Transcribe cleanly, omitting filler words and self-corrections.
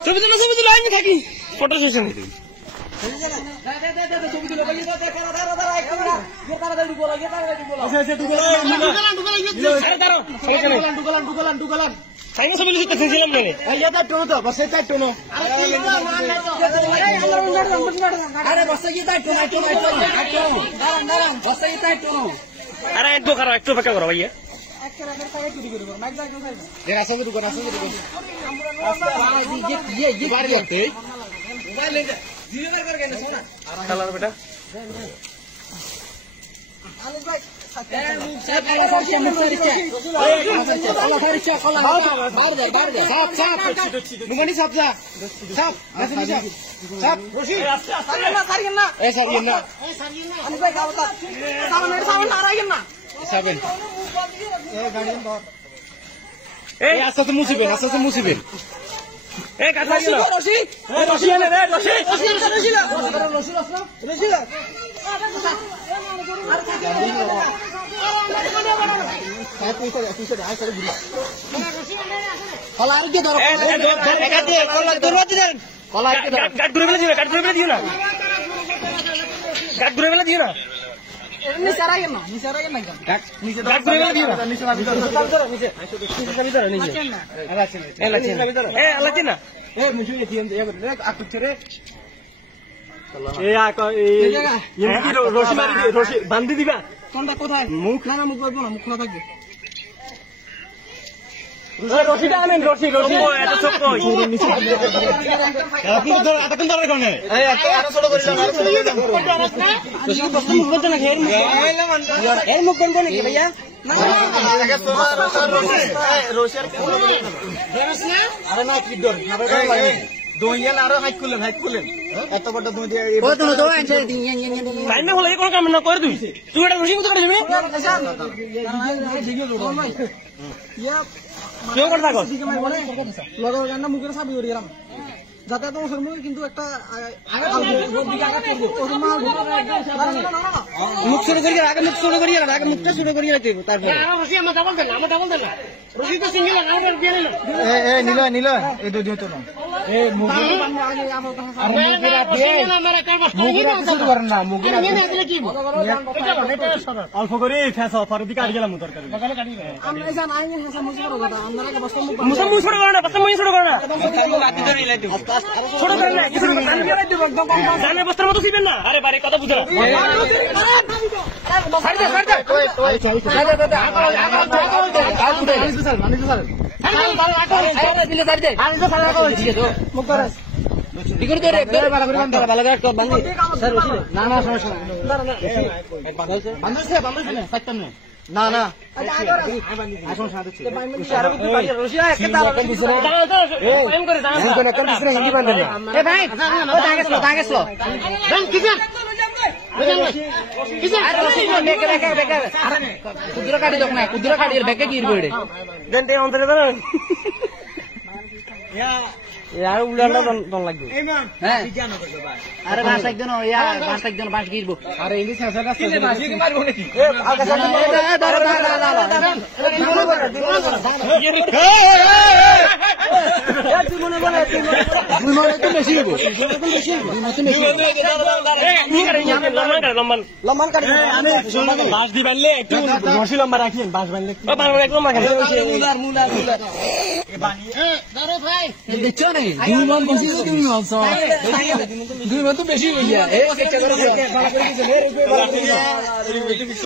ছবি তুলো আমি থাকি ফটো সেশন আরে একটু খারাপ একটু অপেক্ষা করো ভাইয়া বেটা আস্তে আস্তে মুছিবেন আস্তে আস্তে মুছিবেন বান্ধি দিবা কোথায় মুখ না মুখ বলবো না মুখ খোলা থাকবে রশিটা আনেন রশি রশি এত ছোট এতক্ষণ ধরে কোনে এর মুখ বন্ধ নাকি ভাইয়া আরে না কি দর দইয়াল আরো হাইট করলেন এত বড় দই দিয়ে ও তুমি তো আনছে তাই না হলো এই কোন কাম না করে তুই এটা রশি কোথায় যাবি ইয়া কেউ কথা কস লগর গান্না মুখের সাবি ওরে গেলাম যাতে তো মুখের মুখে কিন্তু একটা আগে করব ওর মা মুখ শুরু করি আগে মুখ শুরু করি আগে মুখটা শুরু করি দেব তারপর রশি আমরা ডাবল দেন রশি তো সিঙ্গেল আমরা দিয়ে নিল নিল এই দুই তো না এই মুখে অল্প করে পরের দিকে আড়ি গেলাম তরকারি বস্তার মতো ছিলেন না আরে বারে কথা বুঝে না না কুদুরা কাটি দেখ না কুদুরা কাটি ব্যাগে কি ইরবে দেন অন্তরে দেন यार उड़ाला don লাগবে হ্যাঁ আরে বাস একজন বাস গিরবো আরে ইংলিশ ভাষা না বাস কি মারবো নাকি এ আকাশ তুই মনে বলে তো বেশি হবো লম্বান কাটি আমি বাস দি বানলে একটু রশি লম্বা রাখিয়েন বাস বানলে একদম মুলার এ বানিয়ে দাঁড়ো ভাই দেখছো না দুই মান বেশি তুমি মানছো দুই মান তো বেশি হইয়া এই চেষ্টা করো